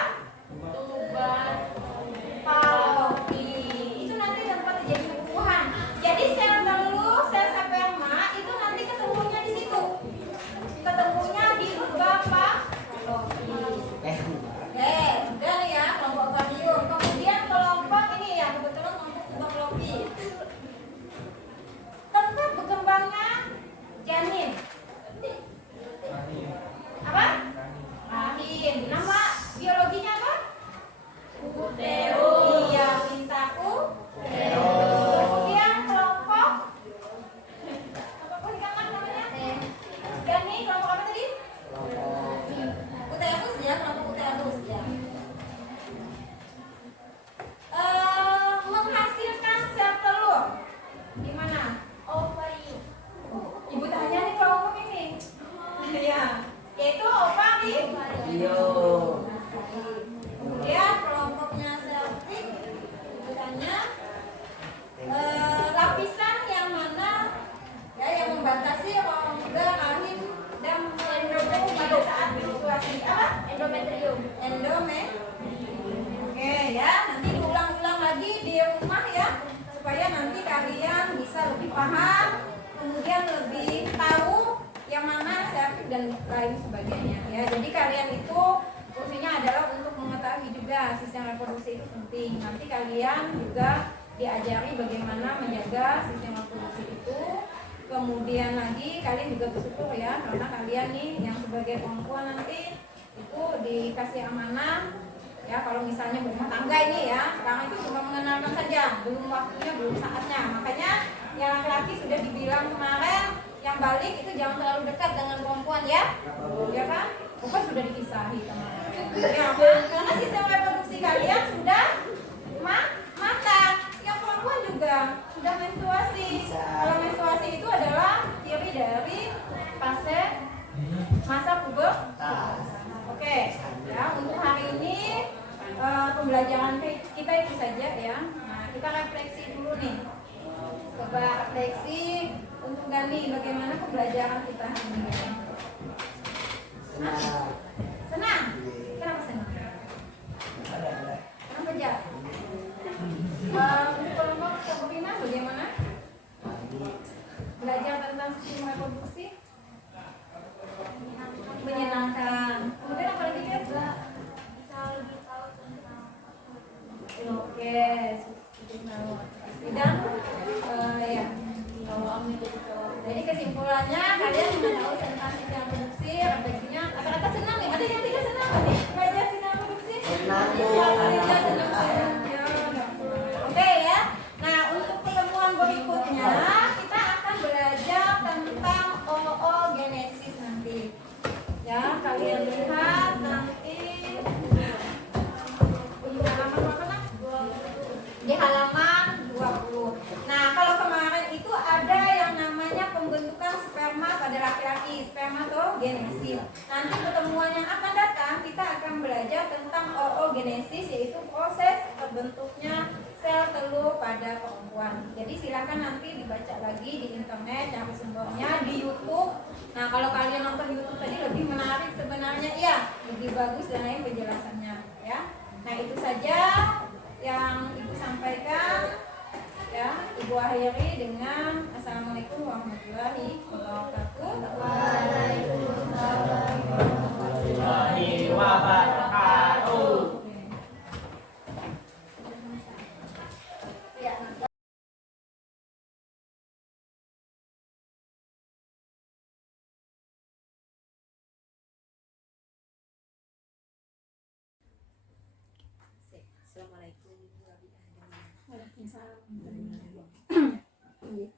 Palpi. Itu nanti tempat terjadinya pembuahan. Jadi sel telur, sel sperma itu nanti ketemunya di situ. Ketemunya di tuba palpi. Udah nih ya kelompok Opamium. Kemudian kelompok ini ya kebetulan kelompok tuberkulosi. Tempat berkembangnya janin. Apa? Rahim. Nama biologinya apa? Uterus. Iya, pintaku. Kemudian kelompok apa kan namanya? Janin, kelompok apa tadi? Uterus ya, kelompok uterus ya. Menghasilkan sel telur di mana? Ovarium. Ibu tanya nih kelompok ini. Ya, yaitu ovarium. Kemudian kelompoknya seltik. Ibu tanya lapisan yang mana ya yang membatasi rongga rahim dan endometrium pada saat menstruasi apa? Endometrium. Oke ya, nanti diulang-ulang lagi di rumah ya supaya nanti kalian bisa lebih paham, kemudian lebih tahu yang mana seltik dan lain sebagainya ya. Jadi kalian itu fungsinya adalah untuk mengetahui juga sistem reproduksi itu penting. Nanti kalian juga diajari bagaimana menjaga sistem reproduksi itu. Kemudian lagi kalian juga bersyukur ya karena kalian nih yang sebagai perempuan nanti itu dikasih amanah ya. Kalau misalnya berumah tangga ini ya, sekarang itu cuma mengenalkan saja, belum waktunya, belum saatnya. Makanya yang laki-laki sudah dibilang kemarin yang balik itu jangan terlalu dekat dengan perempuan ya, ya kan? Bukan sudah dipisahi kemarin. Ya, karena sistem reproduksi kalian sudah matang. Yang perempuan juga sudah menstruasi. Kalau menstruasi itu adalah ciri dari fase masa pubertas. Oke, ya untuk hari ini pembelajaran kita itu saja ya. Nah, kita refleksi dulu nih. Coba refleksi untuk Gani bagaimana pembelajaran kita hari ini. Senang? Kenapa senang? Kenapa Jah? Untuk kelompok Sabrina bagaimana? Belajar tentang sistem reproduksi? Menyenangkan. Kemudian apa lagi ya? Bisa lebih tahu tentang Oke, dan ya. Jadi kesimpulannya kalian tahu tentang sistem reproduksi, refleksinya. Rata-rata senang nih. Ada yang tidak senang nih? Belajar sistem reproduksi? Senang, Bu. Tidak senang. Oke ya. Nah untuk pertemuan berikutnya kita akan belajar tentang oogenesis nanti. Ya kalian lihat nanti di halaman berapa nak? Di halaman 20. Nah kalau kemarin itu ada yang namanya pembentukan sperma pada laki-laki, spermatogenesis. Nanti pertemuan yang akan datang kita akan belajar tentang oogenesis, yaitu proses terbentuknya sel telur pada perempuan. Jadi silakan nanti dibaca lagi di internet, cari sumbernya di YouTube. Nah kalau kalian nonton YouTube tadi lebih menarik sebenarnya, iya lebih bagus dan lain penjelasannya ya. Nah itu saja akhiri dengan Assalamualaikum warahmatullahi wabarakatuh. Warahmatullahi wabarakatuh. Assalamualaikum warahmatullahi Iya.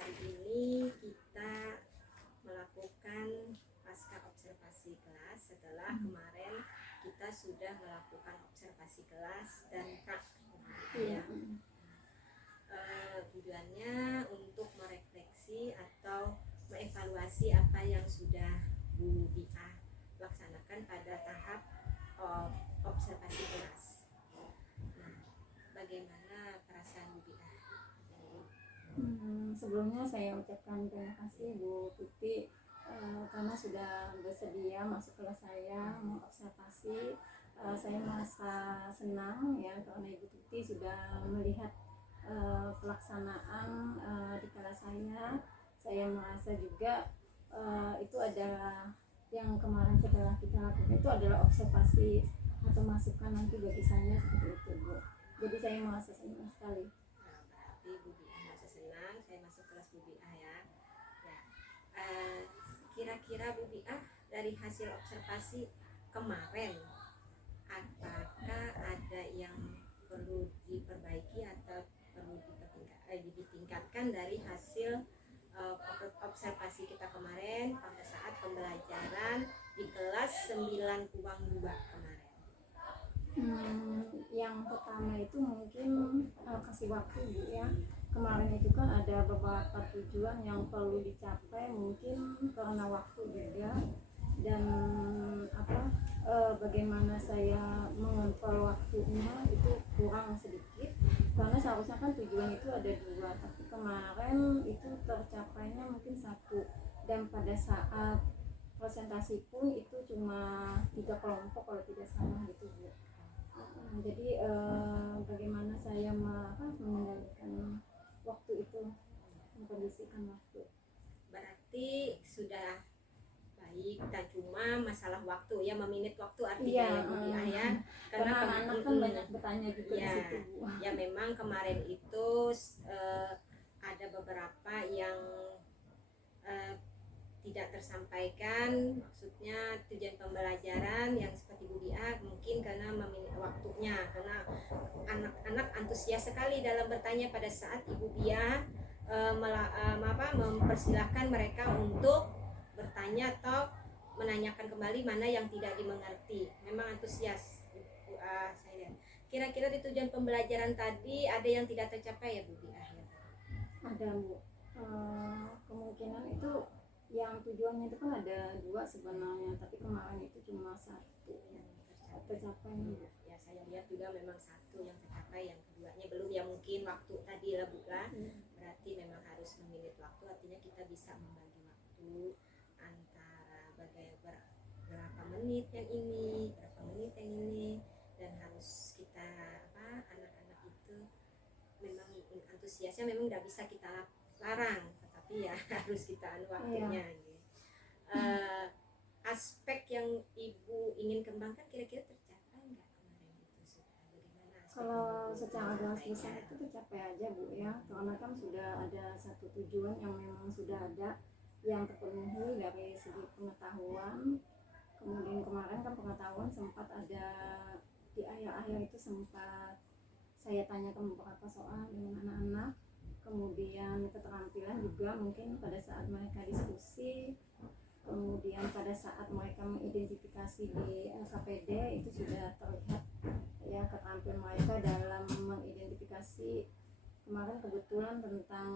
Hari ini kita melakukan pasca observasi kelas setelah kemarin kita sudah melakukan observasi kelas dan Iya. tujuannya untuk merefleksi atau mengevaluasi apa yang sudah Bu Biah laksanakan pada tahap observasi kelas. Nah, bagaimana perasaan Bu Biah? Sebelumnya saya ucapkan terima kasih Bu Tuti karena sudah bersedia masuk kelas saya mengobservasi. Saya merasa senang ya karena Ibu Tuti sudah melihat pelaksanaan di kelas saya. Saya merasa juga itu adalah yang kemarin setelah kita lakukan itu adalah observasi atau masukan nanti bagi saya seperti itu Bu. Jadi saya merasa senang sekali. Berarti Bu Biah merasa senang saya masuk kelas Bu Biah ya. Kira-kira Bu Biah dari hasil observasi kemarin apakah ada yang perlu diperbaiki atau perlu ditingkatkan dari hasil observasi kita kemarin pada saat pembelajaran di kelas 9 uang 2 kemarin? Yang pertama itu mungkin kasih waktu Bu ya. Kemarin itu kan ada beberapa tujuan yang perlu dicapai mungkin karena waktu juga dan bagaimana saya mengontrol waktunya itu kurang sedikit karena seharusnya kan tujuan itu ada 2 tapi kemarin itu tercapainya mungkin 1 dan pada saat presentasi pun itu cuma 3 kelompok kalau tidak salah gitu Bu. Jadi bagaimana saya mengendalikan waktu itu, mengkondisikan waktu. Berarti sudah baik dan cuma masalah waktu ya, meminit waktu artinya ya Bu Biah ya. Karena anak-anak kan banyak bertanya juga ya, di situ Bu. ya memang kemarin itu ada beberapa yang tidak tersampaikan, maksudnya tujuan pembelajaran yang seperti Bu Biah mungkin karena meminit waktunya, karena anak-anak antusias sekali dalam bertanya pada saat Ibu Biah mempersilahkan mereka untuk bertanya atau menanyakan kembali mana yang tidak dimengerti. Memang antusias saya lihat. Kira-kira di tujuan pembelajaran tadi ada yang tidak tercapai ya Bu Biah? Ada Bu. Kemungkinan itu yang tujuannya itu kan ada 2 sebenarnya, tapi kemarin itu cuma 1 yang tercapai Bu. Ya saya lihat juga memang 1 yang tercapai, yang keduanya belum, ya mungkin waktu tadi lah Bu lah. Berarti memang harus meminit waktu, artinya kita bisa membagi waktu antara berapa menit yang ini, berapa menit yang ini, dan harus kita anak-anak itu memang antusiasnya memang tidak bisa kita larang, tetapi ya harus kita waktunya. Aspek yang Ibu ingin kembangkan kira-kira tercapai nggak kemarin itu? Bagaimana aspek Kalau secara garis besar itu tercapai aja Bu ya, karena kan sudah ada 1 tujuan yang memang sudah ada yang terpenuhi dari segi pengetahuan. Kemudian kemarin kan pengetahuan sempat ada di akhir-akhir itu sempat saya tanyakan beberapa soal dengan anak-anak. Kemudian keterampilan juga mungkin pada saat mereka diskusi, kemudian pada saat mereka mengidentifikasi di LKPD itu sudah terlihat ya keterampilan mereka dalam mengidentifikasi. Kemarin kebetulan tentang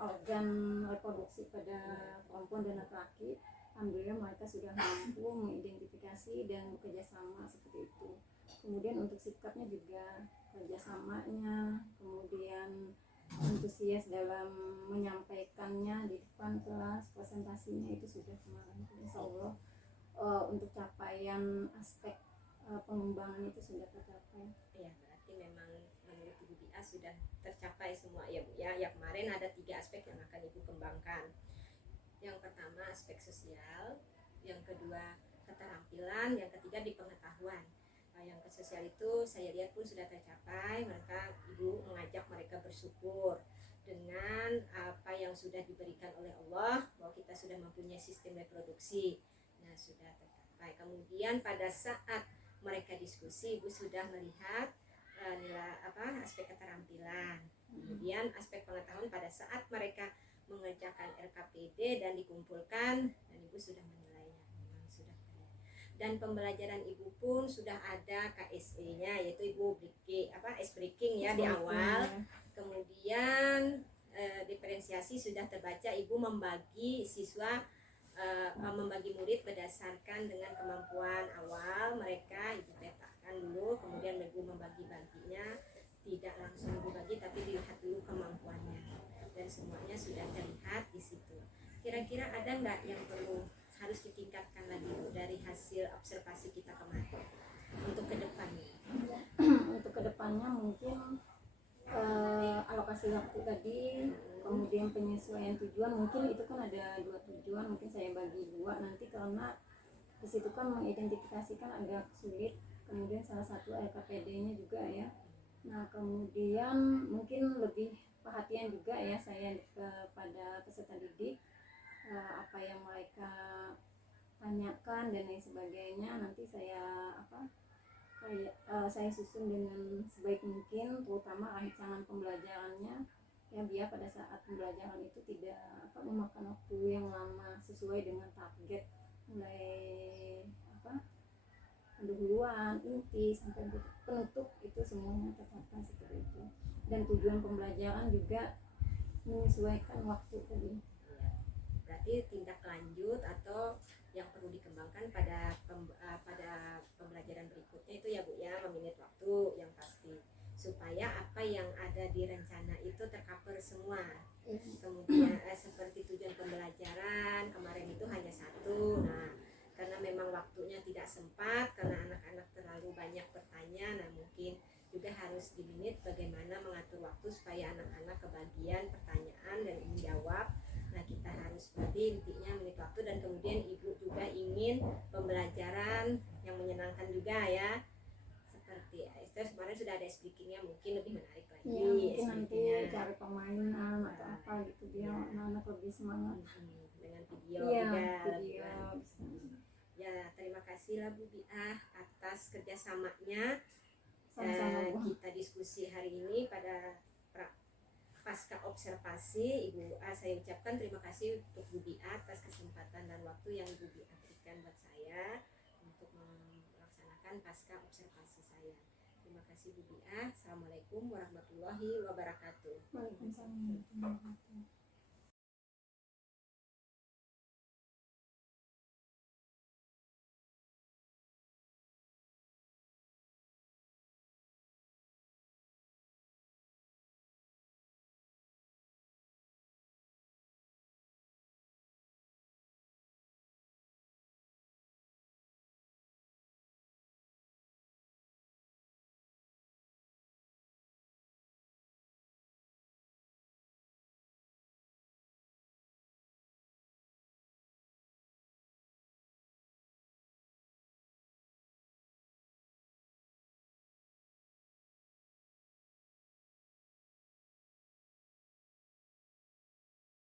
organ reproduksi pada perempuan dan laki-laki, alhamdulillah mereka sudah mampu mengidentifikasi dan bekerja sama seperti itu. Kemudian untuk sikapnya juga kerjasamanya, kemudian antusias dalam menyampaikannya di depan kelas, presentasinya itu sudah kemarin. Insya Allah untuk capaian aspek pengembangan itu sudah tercapai. Ya, berarti memang menurut Ibu Biah Bi'ah sudah tercapai semua ya Bu ya. Ya kemarin ada 3 aspek yang akan Ibu kembangkan. Yang pertama aspek sosial, yang kedua keterampilan, yang ketiga di pengetahuan. Yang ke sosial itu saya lihat pun sudah tercapai, maka Ibu mengajak mereka bersyukur dengan apa yang sudah diberikan oleh Allah, bahwa kita sudah mempunyai sistem reproduksi. Nah, sudah tercapai. Kemudian pada saat mereka diskusi, Ibu sudah melihat nilai aspek keterampilan. Kemudian aspek pengetahuan pada saat mereka mengerjakan RKPD dan dikumpulkan, dan Ibu sudah menilainya, memang sudah. Dan pembelajaran Ibu pun sudah ada KSE-nya, yaitu Ibu ice breaking ya di awal. Kemudian diferensiasi sudah terbaca, Ibu membagi siswa, membagi murid berdasarkan dengan kemampuan awal mereka. Ibu petakan dulu, kemudian Ibu membagi baginya, tidak langsung Ibu bagi tapi dilihat dulu kemampuannya, dan semuanya sudah terlihat di situ. Kira-kira ada nggak yang perlu harus ditingkatkan lagi Bu, dari hasil observasi kita kemarin untuk kedepannya? Untuk kedepannya mungkin alokasi waktu tadi, kemudian penyesuaian tujuan, mungkin itu kan ada 2 tujuan, mungkin saya bagi 2 nanti, karena di situ kan mengidentifikasikan agak sulit. Kemudian salah satu LKPD-nya juga ya. Nah, kemudian mungkin lebih perhatian juga ya saya kepada peserta didik, apa yang mereka tanyakan dan lain sebagainya, nanti saya saya susun dengan sebaik mungkin, terutama rancangan pembelajarannya ya, biar pada saat pembelajaran itu tidak memakan waktu yang lama, sesuai dengan target, mulai pendahuluan, inti sampai penutup itu semuanya tercapai seperti itu. Dan tujuan pembelajaran juga menyesuaikan waktu tadi. Berarti tindak lanjut atau yang perlu dikembangkan pada pembelajaran berikutnya itu ya Bu ya, meminit waktu yang pasti, supaya apa yang ada di rencana itu tercover semua. Kemudian seperti tujuan pembelajaran kemarin itu hanya 1. Nah, karena memang waktunya tidak sempat, karena anak-anak terlalu banyak bertanya, nah mungkin juga harus diminit bagaimana mengatur waktu supaya anak-anak kebagian pertanyaan dan menjawab. Nah, kita harus berarti intinya menit waktu, dan kemudian Ibu juga ingin pembelajaran yang menyenangkan juga ya. Seperti itu kemarin sudah ada speakingnya, mungkin lebih menarik lagi. Ya, mungkin nanti cari permainan atau apa gitu biar anak-anak lebih semangat. Dengan video Iya, juga. video bisa. Ya, terima kasih lah Bu Bi'ah atas kerjasamanya. Sama-sama, Bu. Kita diskusi hari ini pada pasca observasi Ibu A, saya ucapkan terima kasih untuk Bu Bi'ah atas kesempatan dan waktu yang Ibu Bi'ah berikan buat saya untuk melaksanakan pasca observasi saya. Terima kasih Bu Bi'ah. Assalamualaikum warahmatullahi wabarakatuh. Waalaikumsalam warahmatullahi wabarakatuh.